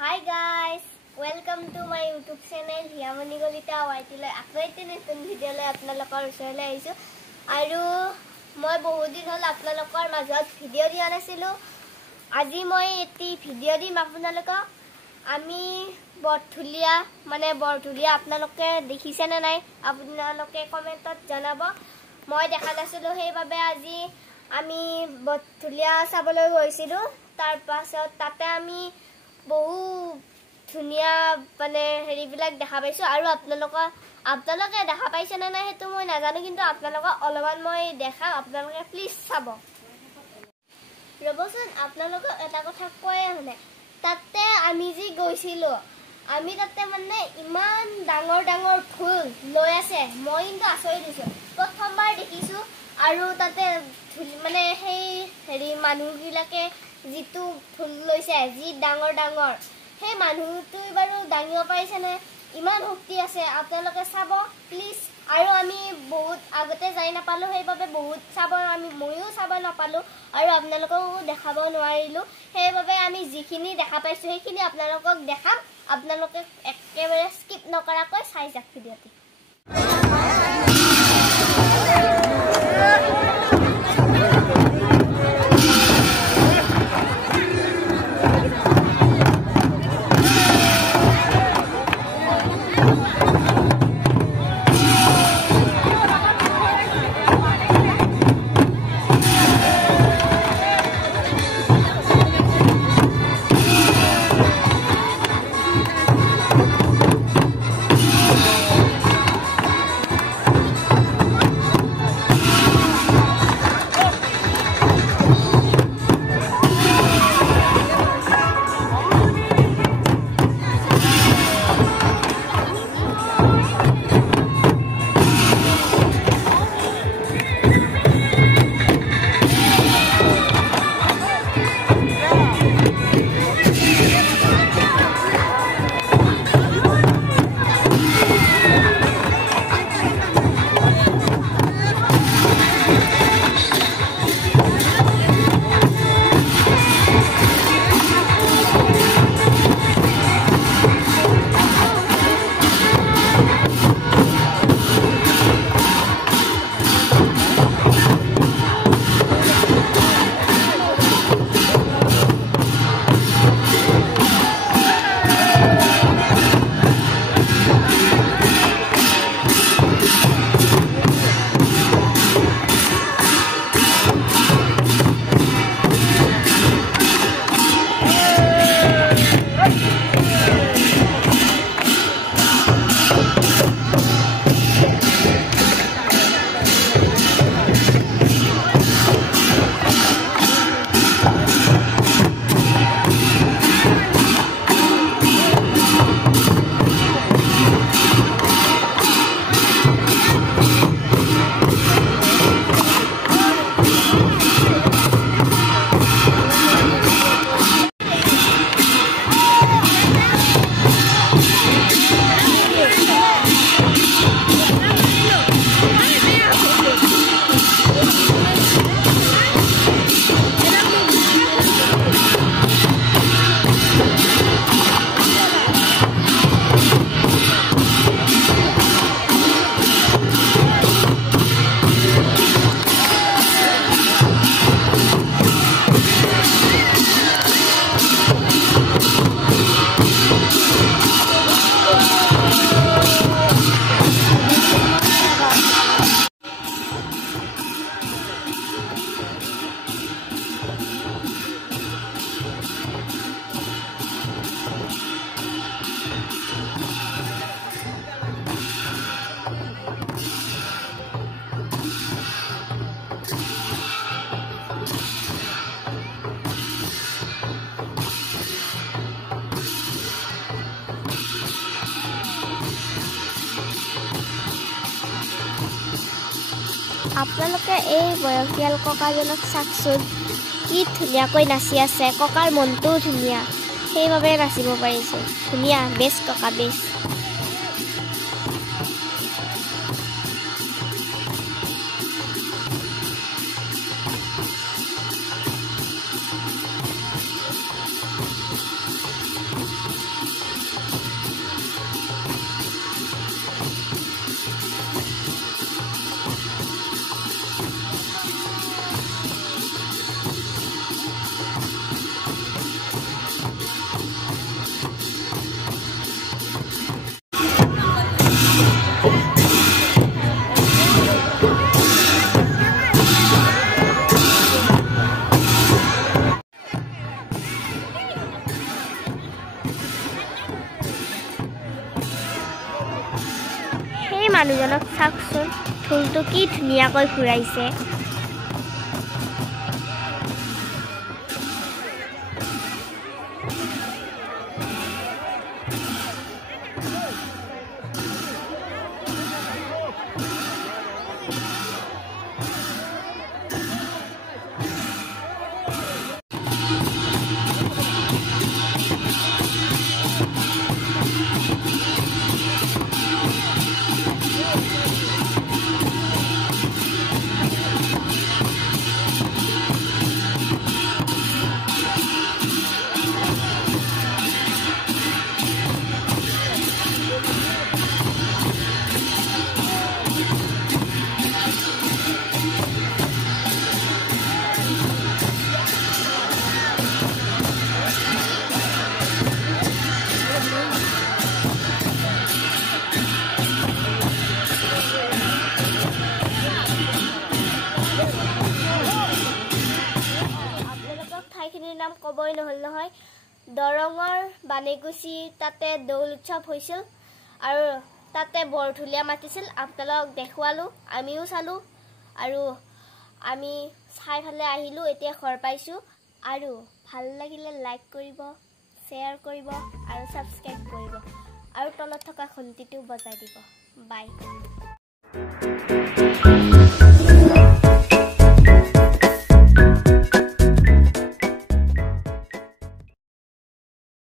Hi guys, welcome to my YouTube channel Hiyamani Golita Waitile. Akwaite netun video le apnalokor usole aisu. Aru moi bahut din hol apnalokor majot video dia nasilu. Aji moi eti video di apnalokor ami Borthulia mane Borthulia apnaloke dekhise na nai apnaloke comment ot janabo. Moi dekha nasilu hei babe aji ami Borthulia sabole goisilu. Tar pasot tate ami বহু ধুনিয়া মানে হেৰিবিলাক দেখা পাইছো আৰু আপোনালোকে দেখা পাইছে না নাই হেতু মই নাজানো কিন্তু আপোনালোকক অলমান মই দেখাম আপোনালোকে প্লিজ চাব ৰবচোন আপোনালোকক এটা কথা কয় হনে তাতে আমি যি গৈছিলো আমি তাতে মানে ইমান ডাঙৰ ডাঙৰ ফুল লৈ আছে মই কিন্তু আচৰিত হৈছো প্ৰথমবাৰ দেখিছো আৰু তাতে মানে সেই হেৰি মানুহবিলাকে जितु फुल लैसे जी डांगर डांगर हे मानुहटु बारु दांगिव पाइसे ने इमान शक्ति আছে আপোনালোকে চাব প্লিজ আৰু আমি বহুত আগতে যাই না পালো সেই বাবে বহুত চাব আমি ময়ো চাব না পালো আৰু আপোনালোকক দেখাব নোৱাৰিলো সেই বাবে আমি যিখিনি দেখা পাইছো সেইখিনি আপোনালোকক দেখাম আপোনালোকে একেবাৰে স্কিপ নকৰাকৈ চাই যাওক ভিডিওটি আপোনালোকে এই বয়সীয়াল ককাজনক চাকচোন কি ধুনীয়াকৈ নাচি আছে ককাৰ মনটো ধুনীয়া সেইভাবে নাচিব পাৰিছে ধুনীয়া বেছ ককা বেছ মানুহজনক চাওকচোন ঢোলটো কি ধুনীয়াকৈ ঘূৰাইছে ঠাইখিনিৰ নাম ক'বই নহ'ল নহয় দৰঙৰ বানেগুচি তাতে দৌল উৎসৱ হৈছিল আৰু তাতে বৰঢুলীয়া মাতিছিল আপোনালোকক দেখুৱালোঁ আমিও চালোঁ আৰু আমি চাই ফালে আহিলোঁ এতিয়া ঘৰ পাইছোঁ আৰু ভাল লাগিলে লাইক কৰিব শ্বেয়াৰ কৰিব আৰু ছাবস্ক্ৰাইব কৰিব আৰু তলত থকা ঘণ্টিটো বজাই দিব বাই